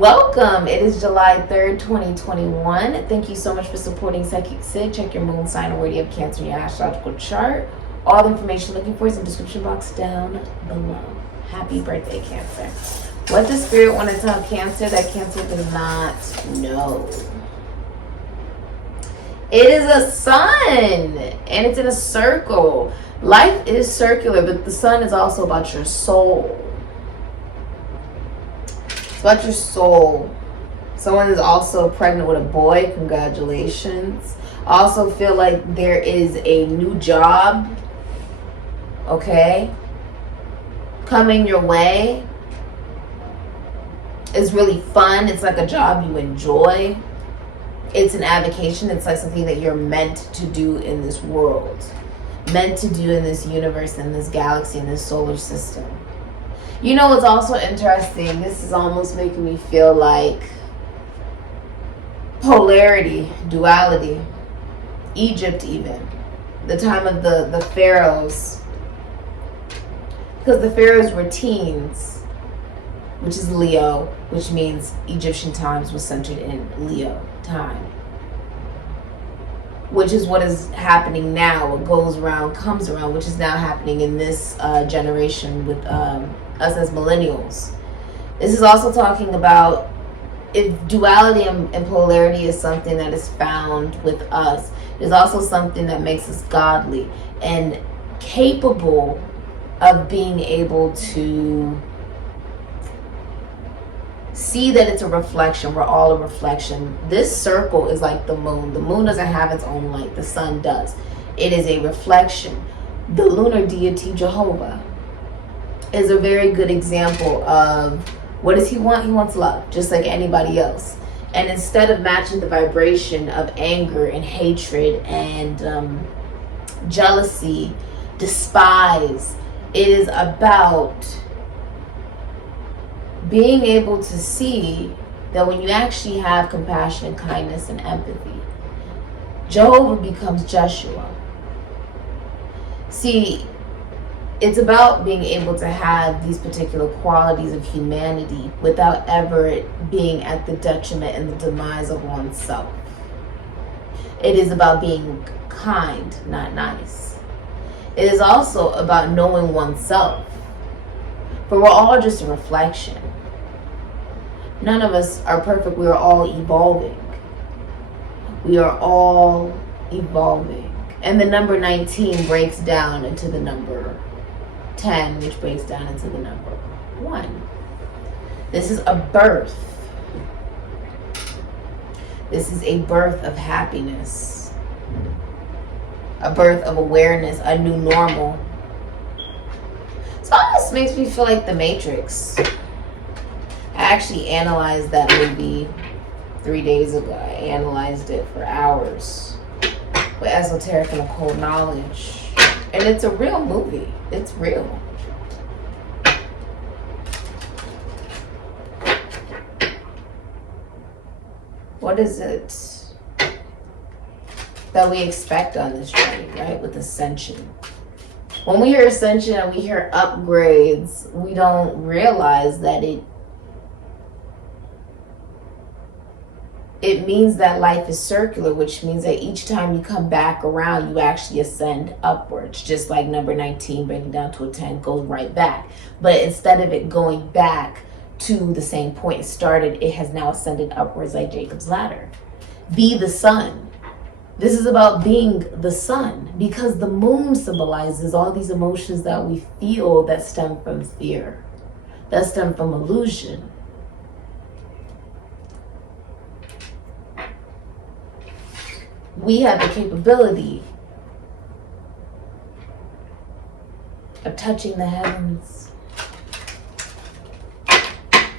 Welcome. It is July 3rd, 2021. Thank you so much for supporting SIKIKSYD. Check your moon sign or where you have Cancer in your astrological chart. All the information you're looking for is in the description box down below. Happy birthday, Cancer. What does Spirit want to tell Cancer that Cancer does not know? It is a sun, and it's in a circle. Life is circular, but the sun is also about your soul. It's about your soul. Someone is also pregnant with a boy. Congratulations. I also feel like there is a new job, okay, coming your way. It's really fun. It's like a job you enjoy. It's an avocation. It's like something that you're meant to do in this world, meant to do in this universe, in this galaxy, in this solar system. You know what's also interesting? This is almost making me feel like polarity, duality. Egypt even. The time of the pharaohs. Because the pharaohs were teens, which is Leo, which means Egyptian times was centered in Leo time. Which is what is happening now. What goes around comes around, which is now happening in this generation with us as millennials. This is also talking about if duality and polarity is something that is found with us, it's also something that makes us godly and capable of being able to see that it's a reflection. We're all a reflection. This circle is like the moon. The moon doesn't have its own light. The sun does. It is a reflection. The lunar deity Jehovah is a very good example of what does he want? He wants love, just like anybody else. And instead of matching the vibration of anger and hatred and jealousy, despise, it is about being able to see that when you actually have compassion and kindness and empathy, Jehovah becomes Joshua. See, it's about being able to have these particular qualities of humanity without ever being at the detriment and the demise of oneself. It is about being kind, not nice. It is also about knowing oneself. But we're all just a reflection. None of us are perfect. We are all evolving. We are all evolving. And the number 19 breaks down into the number 10, which breaks down into the number 1. This is a birth. This is a birth of happiness. A birth of awareness, a new normal. So this makes me feel like The Matrix. I actually analyzed that movie 3 days ago. I analyzed it for hours with Esoteric and Occult Knowledge. And it's a real movie. It's real. What is it that we expect on this journey, right? With ascension. When we hear ascension and we hear upgrades, we don't realize that it means that life is circular, which means that each time you come back around, you actually ascend upwards. Just like number 19 breaking down to a 10 goes right back. But instead of it going back to the same point it started, it has now ascended upwards like Jacob's ladder. Be the sun. This is about being the sun, because the moon symbolizes all these emotions that we feel that stem from fear, that stem from illusion. We have the capability of touching the heavens.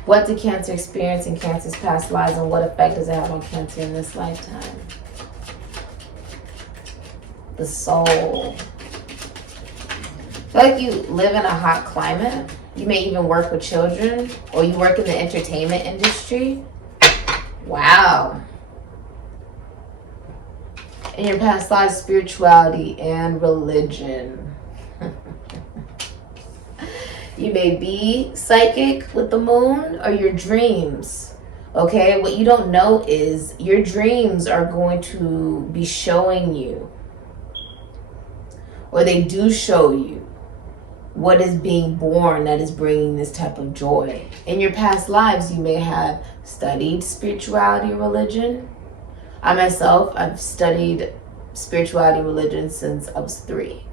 What did Cancer experience in Cancer's past lives, and what effect does it have on Cancer in this lifetime? The soul. I feel like you live in a hot climate. You may even work with children, or you work in the entertainment industry. Wow. In your past lives, spirituality and religion. You may be psychic with the moon, or your dreams Okay, what you don't know is your dreams are going to be showing you, or they do show you, what is being born that is bringing this type of joy. In your past lives, you may have studied spirituality, religion. I myself, I've studied spirituality, religion since I was 3.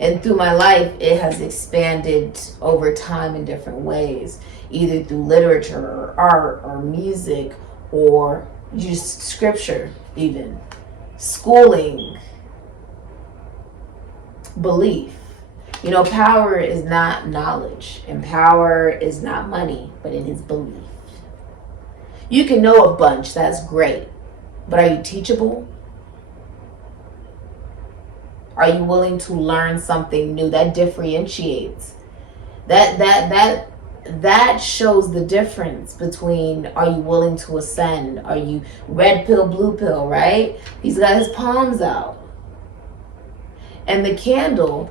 And through my life, it has expanded over time in different ways, either through literature or art or music or just scripture, even schooling, belief. You know, power is not knowledge, and power is not money, but it is belief. You can know a bunch, that's great, but are you teachable? Are you willing to learn something new? That differentiates. That shows the difference between, are you willing to ascend? Are you red pill, blue pill, right? He's got his palms out. And the candle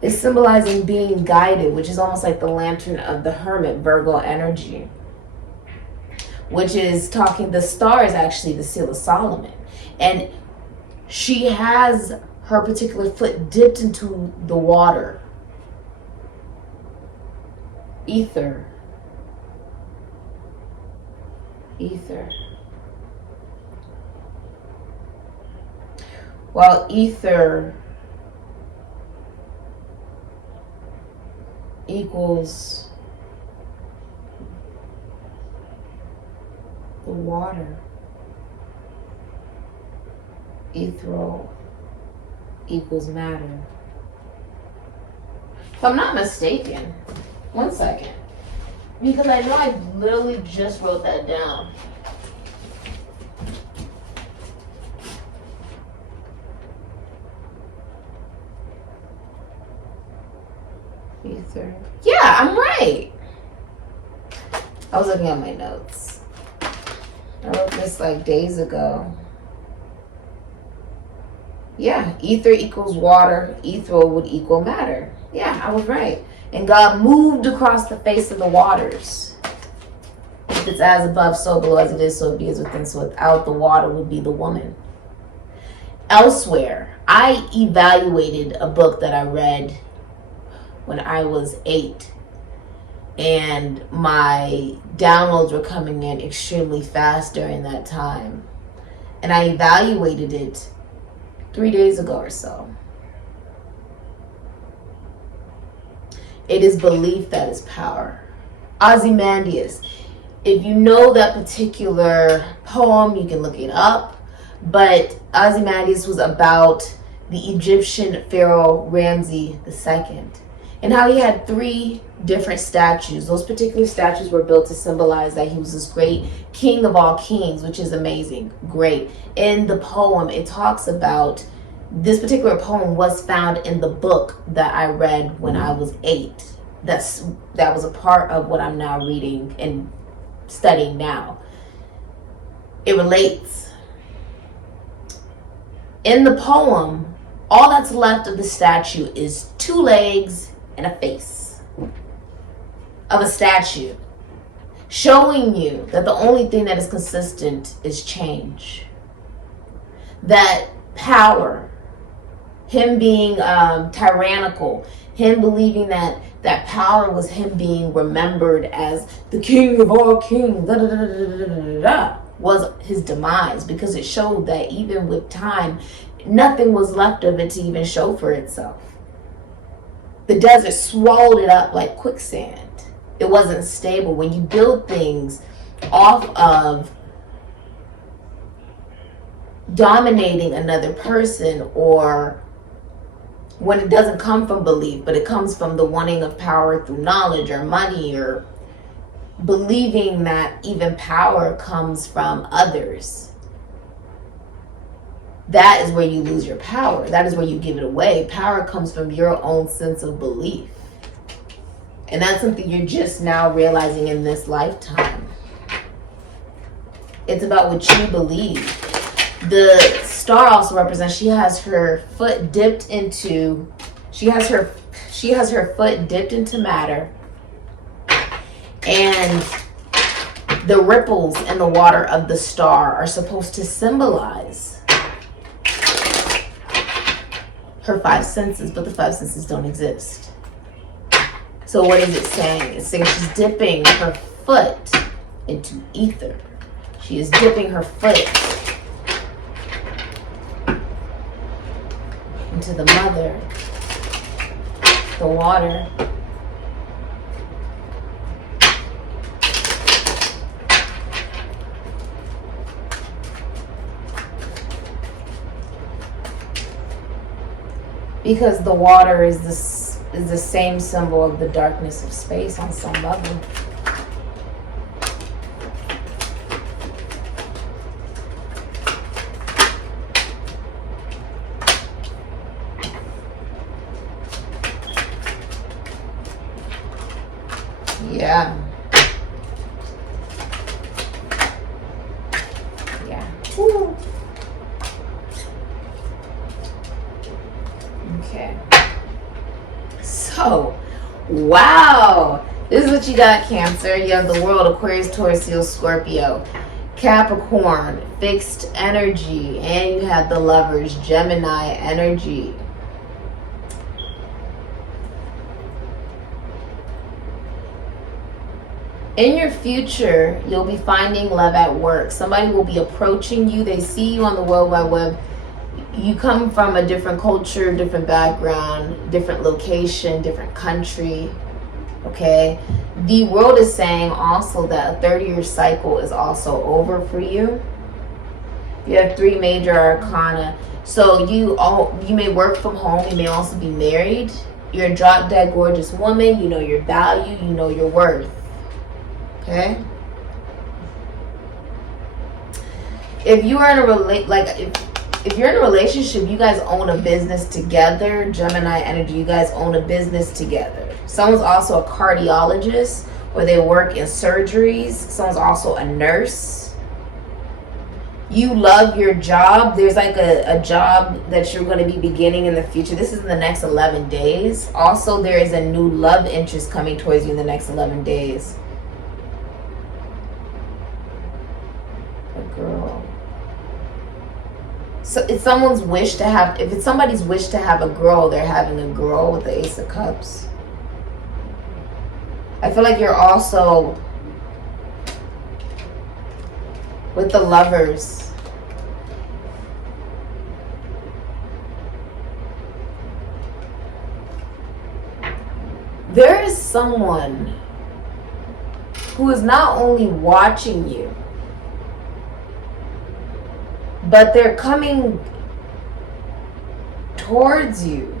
is symbolizing being guided, which is almost like the lantern of the hermit, Virgo energy, which is talking, the star is actually the seal of Solomon. And she has her particular foot dipped into the water. Ether. While ether equals the water, ethereal equals matter. If I'm not mistaken, one second, because I know I literally just wrote that down. Ether. Yeah, I'm right. I was looking at my notes. I wrote this like days ago. Yeah, ether equals water. Ethereal would equal matter. Yeah, I was right. And God moved across the face of the waters. If it's as above, so below, as it is, so it be, as within, so without, the water would be the woman. Elsewhere, I evaluated a book that I read when I was 8. And my downloads were coming in extremely fast during that time. And I evaluated it 3 days ago or so. It is belief that is power. Ozymandias. If you know that particular poem, you can look it up. But Ozymandias was about the Egyptian pharaoh Ramses II. And how he had 3 different statues. Those particular statues were built to symbolize that he was this great king of all kings, which is amazing. Great. In the poem, it talks about, this particular poem was found in the book that I read when I was 8. That was a part of what I'm now reading and studying now. It relates. In the poem, all that's left of the statue is 2 legs and a face of a statue, showing you that the only thing that is consistent is change. That power, him being tyrannical, him believing that power was him being remembered as the king of all kings, was his demise, because it showed that even with time, nothing was left of it to even show for itself. The desert swallowed it up like quicksand. It wasn't stable. When you build things off of dominating another person, or when it doesn't come from belief, but it comes from the wanting of power through knowledge or money, or believing that even power comes from others, that is where you lose your power. That is where you give it away. Power comes from your own sense of belief. And that's something you're just now realizing in this lifetime. It's about what you believe. The star also represents, she has her foot dipped into, she has her foot dipped into matter. And the ripples in the water of the star are supposed to symbolize her 5 senses, but the 5 senses don't exist. So what is it saying? It's saying she's dipping her foot into ether. She is dipping her foot into the mother, the water. Because the water is the same symbol of the darkness of space on some level. Yeah. Yeah. Woo. Okay. So, wow. This is what you got, Cancer. You have the World, Aquarius, Taurus, Leo, Scorpio, Capricorn, fixed energy, and you have the Lovers, Gemini energy. In your future, you'll be finding love at work. Somebody will be approaching you. They see you on the World Wide Web. You come from a different culture, different background, different location, different country. Okay? The world is saying also that a 30-year cycle is also over for you. You have 3 major arcana. So you may work from home. You may also be married. You're a drop-dead gorgeous woman. You know your value. You know your worth. Okay. If you are in a if you're in a relationship, you guys own a business together. Gemini energy, you guys own a business together. Someone's also a cardiologist, or they work in surgeries. Someone's also a nurse. You love your job. There's like a job that you're going to be beginning in the future. This is in the next 11 days. Also, there is a new love interest coming towards you in the next 11 days. Girl. So it's someone's wish to have, if it's somebody's wish to have a girl, they're having a girl with the Ace of Cups. I feel like you're also with the Lovers. There is someone who is not only watching you, but they're coming towards you.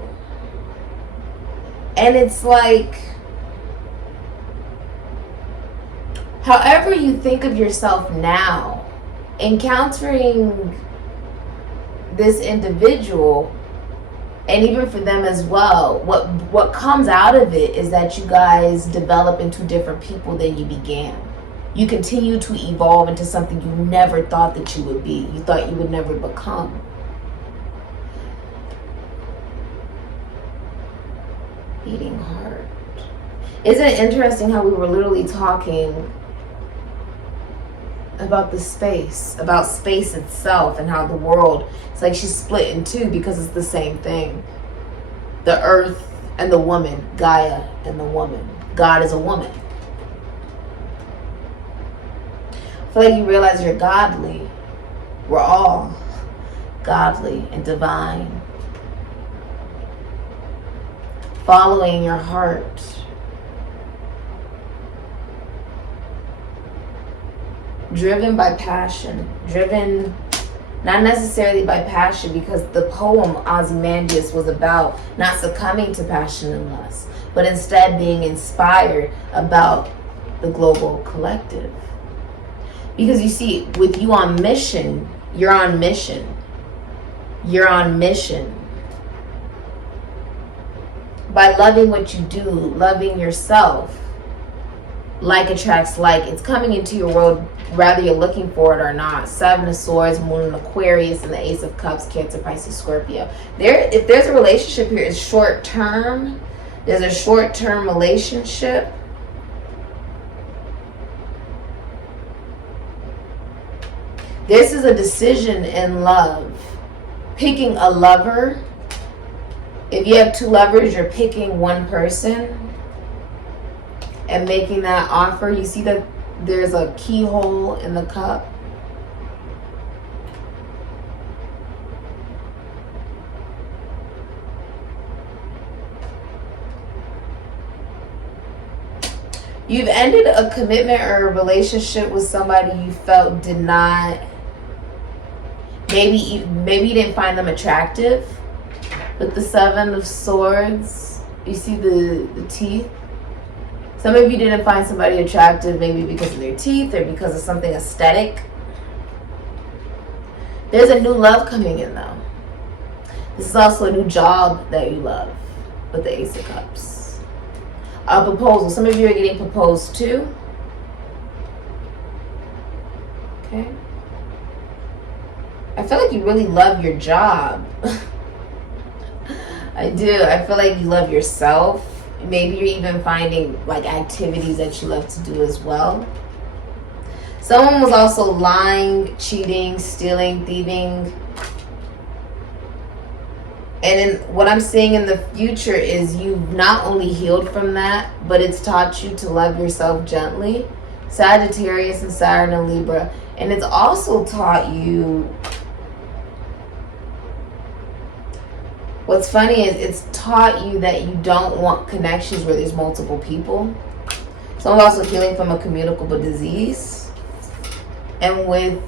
And it's like, however you think of yourself now, encountering this individual, and even for them as well, what comes out of it is that you guys develop into different people than you began. You continue to evolve into something you never thought that you would be. You thought you would never become. Beating heart. Isn't it interesting how we were literally talking about the space, about space itself, and how the world, it's like she's split in two because it's the same thing. The earth and the woman, Gaia and the woman. God is a woman. I feel like you realize you're godly. We're all godly and divine. Following your heart. Driven by passion. Driven not necessarily by passion, because the poem Ozymandias was about not succumbing to passion and lust, but instead being inspired about the global collective. Because you see, with you on mission, you're on mission. You're on mission. By loving what you do, loving yourself, like attracts like. It's coming into your world, whether you're looking for it or not. 7 of Swords, Moon in Aquarius, and the Ace of Cups, Cancer, Pisces, Scorpio. If there's a relationship here, it's short term. There's a short-term relationship. This is a decision in love. Picking a lover. If you have two lovers, you're picking one person and making that offer. You see that there's a keyhole in the cup. You've ended a commitment or a relationship with somebody you felt did not, maybe you didn't find them attractive. With the 7 of Swords, you see the teeth. Some of you didn't find somebody attractive, maybe because of their teeth or because of something aesthetic. There's a new love coming in though. This is also a new job that you love with the Ace of Cups. A proposal. Some of you are getting proposed to. Okay. I feel like you really love your job. I do. I feel like you love yourself. Maybe you're even finding like activities that you love to do as well. Someone was also lying, cheating, stealing, thieving. And then what I'm seeing in the future is you've not only healed from that, but it's taught you to love yourself gently. Sagittarius and Saturn and Libra. And it's also taught you, what's funny is it's taught you that you don't want connections where there's multiple people. Someone's also healing from a communicable disease. And with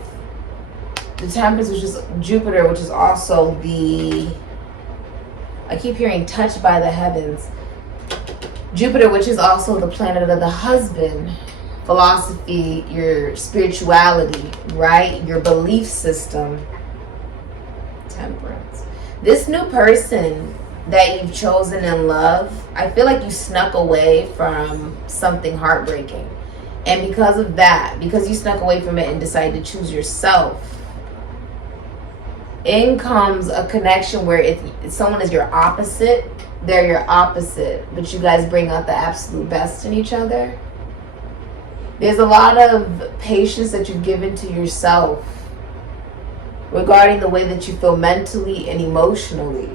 the Temperance, which is Jupiter, which is also the, I keep hearing touched by the heavens. Jupiter, which is also the planet of the husband, philosophy, your spirituality, right? Your belief system. Temperance. This new person that you've chosen in love, I feel like you snuck away from something heartbreaking. And because of that, because you snuck away from it and decided to choose yourself, in comes a connection where if someone is your opposite, they're your opposite, but you guys bring out the absolute best in each other. There's a lot of patience that you've given to yourself regarding the way that you feel mentally and emotionally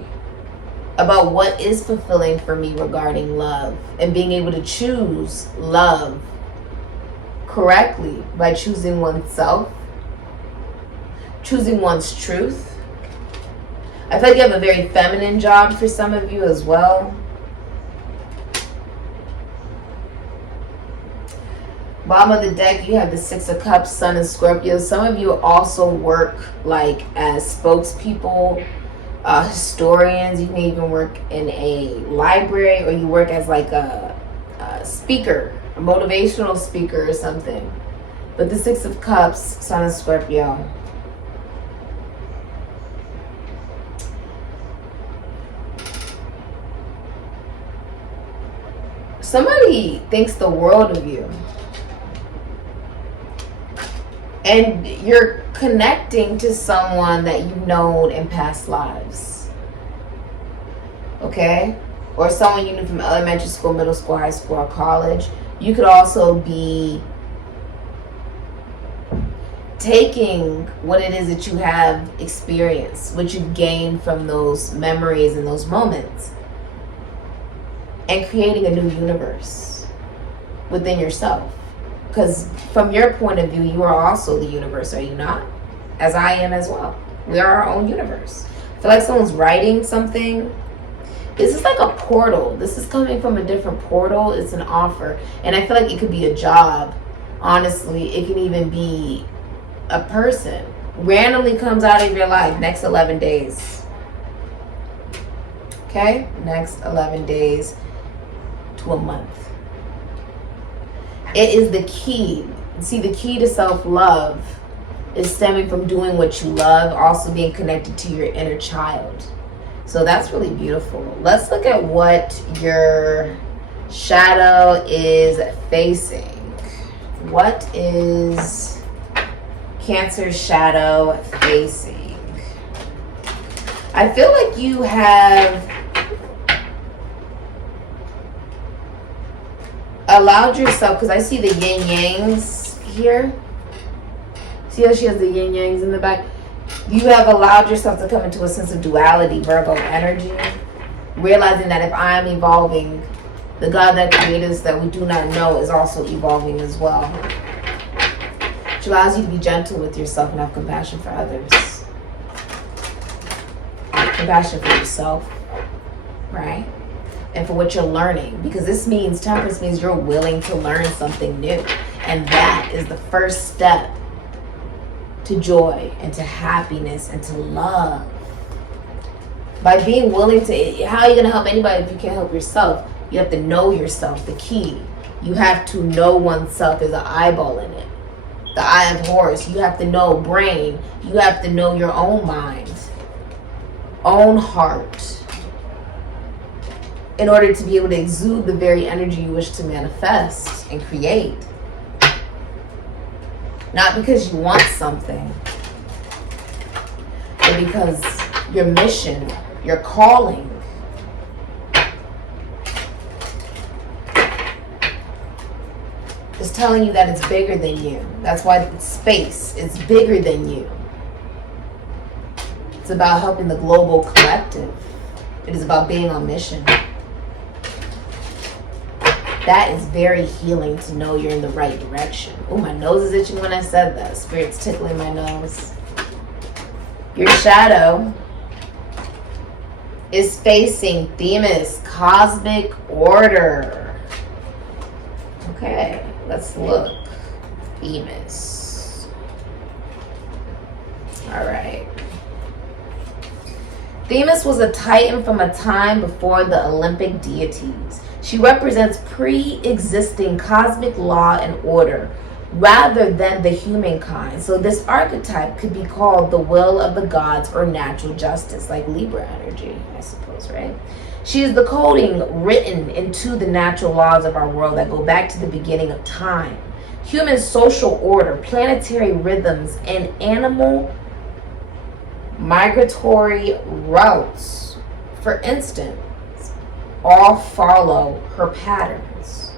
about what is fulfilling for me regarding love, and being able to choose love correctly by choosing oneself, choosing one's truth. I feel like you have a very feminine job for some of you as well. Bottom of the deck, you have the 6 of Cups, Sun and Scorpio. Some of you also work like as spokespeople, historians. You may even work in a library, or you work as like a speaker, a motivational speaker or something. But the 6 of Cups, Sun and Scorpio. Somebody thinks the world of you. And you're connecting to someone that you've known in past lives. Okay? Or someone you knew from elementary school, middle school, high school, or college. You could also be taking what it is that you have experienced, what you've gained from those memories and those moments, and creating a new universe within yourself. Because from your point of view, you are also the universe, are you not? As I am as well. We are our own universe. I feel like someone's writing something. This is like a portal. This is coming from a different portal. It's an offer. And I feel like it could be a job. Honestly, it can even be a person. Randomly comes out of your life next 11 days. Okay? Next 11 days to a month. It is the key. See, the key to self-love is stemming from doing what you love, also being connected to your inner child. So that's really beautiful. Let's look at what your shadow is facing. What is Cancer's shadow facing? I feel like you have allowed yourself, because I see the yin yangs here. See how she has the yin yangs in the back? You have allowed yourself to come into a sense of duality, Virgo energy, realizing that if I am evolving, the God that created us that we do not know is also evolving as well. Which allows you to be gentle with yourself and have compassion for others. Compassion for yourself, right? And for what you're learning. Because this means, temperance means you're willing to learn something new. And that is the first step to joy and to happiness and to love. By being willing to, how are you going to help anybody if you can't help yourself? You have to know yourself, the key. You have to know oneself. There's an eyeball in it. The eye of Horus. You have to know brain. You have to know your own mind, own heart, in order to be able to exude the very energy you wish to manifest and create. Not because you want something, but because your mission, your calling, is telling you that it's bigger than you. That's why it's space. It's bigger than you. It's about helping the global collective. It is about being on mission. That is very healing, to know you're in the right direction. Oh, my nose is itching when I said that. Spirit's tickling my nose. Your shadow is facing Themis, cosmic order. Okay, let's look. Themis. All right. Themis was a titan from a time before the Olympic deities. She represents pre-existing cosmic law and order rather than the humankind. So this archetype could be called the will of the gods or natural justice, like Libra energy, I suppose, right? She is the coding written into the natural laws of our world that go back to the beginning of time. Human social order, planetary rhythms, and animal migratory routes, for instance, all follow her patterns.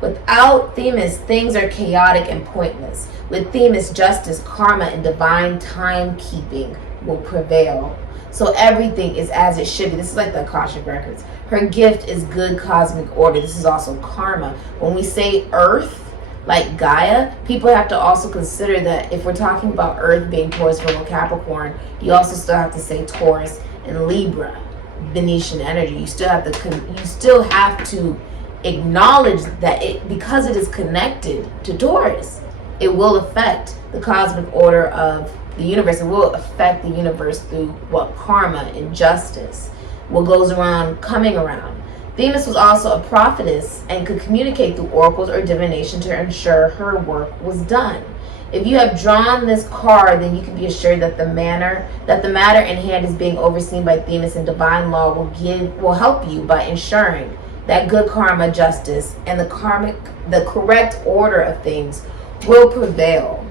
Without Themis, things are chaotic and pointless. With Themis, justice, karma, and divine timekeeping will prevail. So everything is as it should be. This is like the Akashic Records. Her gift is good cosmic order. This is also karma. When we say earth, like Gaia, people have to also consider that if we're talking about earth being Taurus, Virgo, Capricorn, you also still have to say Taurus and Libra. Venetian energy. You still have to acknowledge that it, because it is connected to Taurus, it will affect the cosmic order of the universe. It will affect the universe through what karma and justice, what goes around coming around. Themis was also a prophetess and could communicate through oracles or divination to ensure her work was done. If you have drawn this card, then you can be assured that the matter in hand is being overseen by Themis, and divine law will help you by ensuring that good karma, justice, and the correct order of things will prevail.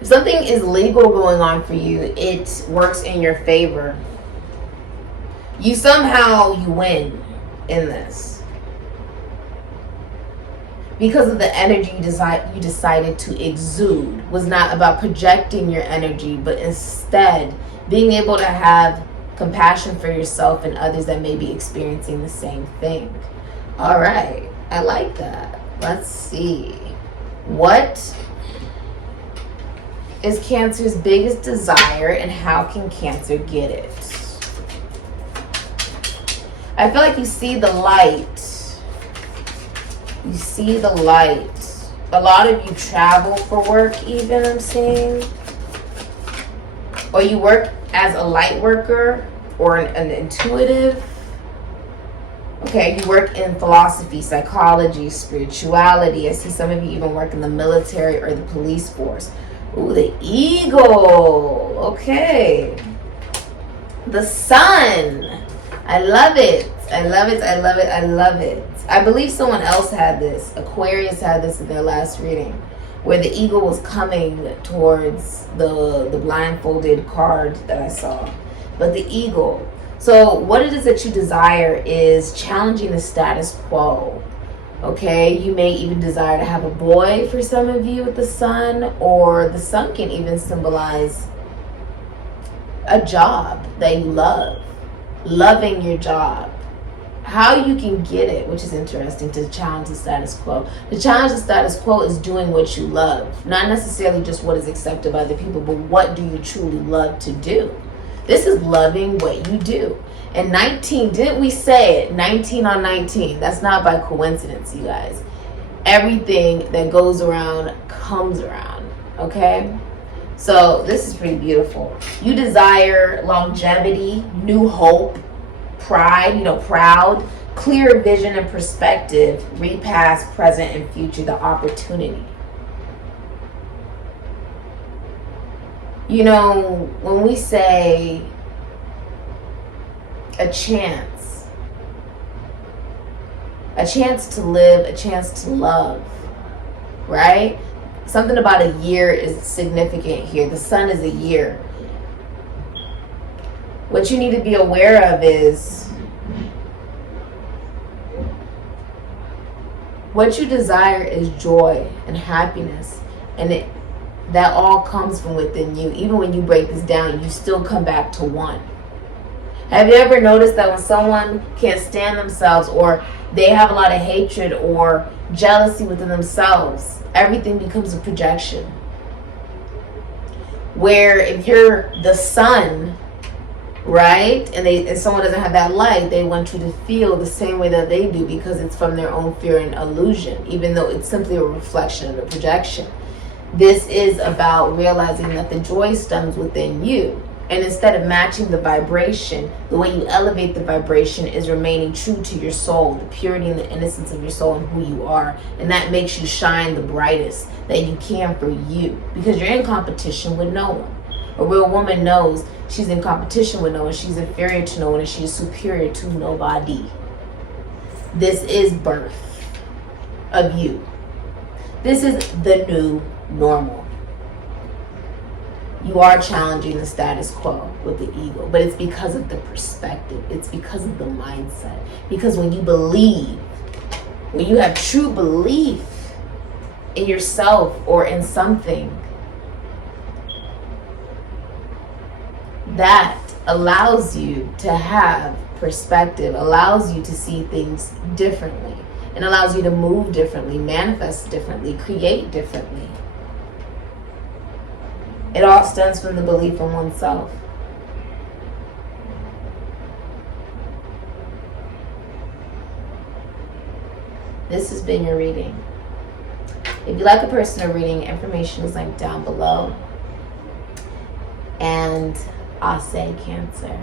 If something is legal going on for you, it works in your favor. You win in this. Because of the energy you decided to exude was not about projecting your energy, but instead being able to have compassion for yourself and others that may be experiencing the same thing. All right, I like that. Let's see. What is Cancer's biggest desire and how can Cancer get it? I feel like you see the light. You see the light. A lot of you travel for work even, I'm seeing. Or you work as a light worker or an intuitive. Okay, you work in philosophy, psychology, spirituality. I see some of you even work in the military or the police force. Ooh, the eagle. Okay. The sun. I love it. I love it. I love it. I love it. I believe someone else had this. Aquarius had this in their last reading, where the eagle was coming towards the blindfolded card that I saw. But the eagle. So what it is that you desire is challenging the status quo. Okay, you may even desire to have a boy for some of you with the sun, or the sun can even symbolize a job that you love, loving your job. How you can get it, which is interesting, to challenge the status quo. To challenge the status quo is doing what you love, not necessarily just what is accepted by other people, but what do you truly love to do? This is loving what you do. And 19, didn't we say it? 19 on 19. That's not by coincidence, you guys. Everything that goes around comes around, okay? So this is pretty beautiful. You desire longevity, new hope, pride, proud, clear vision and perspective, read past, present, and future, the opportunity. When we say a chance to live, a chance to love, right? Something about a year is significant here. The sun is a year. What you need to be aware of is what you desire is joy and happiness, and that all comes from within you. Even when you break this down, you still come back to one. Have you ever noticed that when someone can't stand themselves, or they have a lot of hatred or jealousy within themselves, everything becomes a projection? Where if you're the sun, right, and someone doesn't have that light, they want you to feel the same way that they do, because it's from their own fear and illusion, even though it's simply a reflection of the projection. This is about realizing that the joy stems within you. And instead of matching the vibration, the way you elevate the vibration is remaining true to your soul, the purity and the innocence of your soul and who you are. And that makes you shine the brightest that you can for you, because you're in competition with no one. A real woman knows she's in competition with no one, she's inferior to no one, and she is superior to nobody. This is birth of you. This is the new normal. You are challenging the status quo with the ego, but it's because of the perspective. It's because of the mindset. Because when you believe, when you have true belief in yourself or in something, that allows you to have perspective, allows you to see things differently, and allows you to move differently, manifest differently, create differently. It all stems from the belief in oneself. This has been your reading. If you'd like a personal reading, information is linked down below. And I'll say Cancer.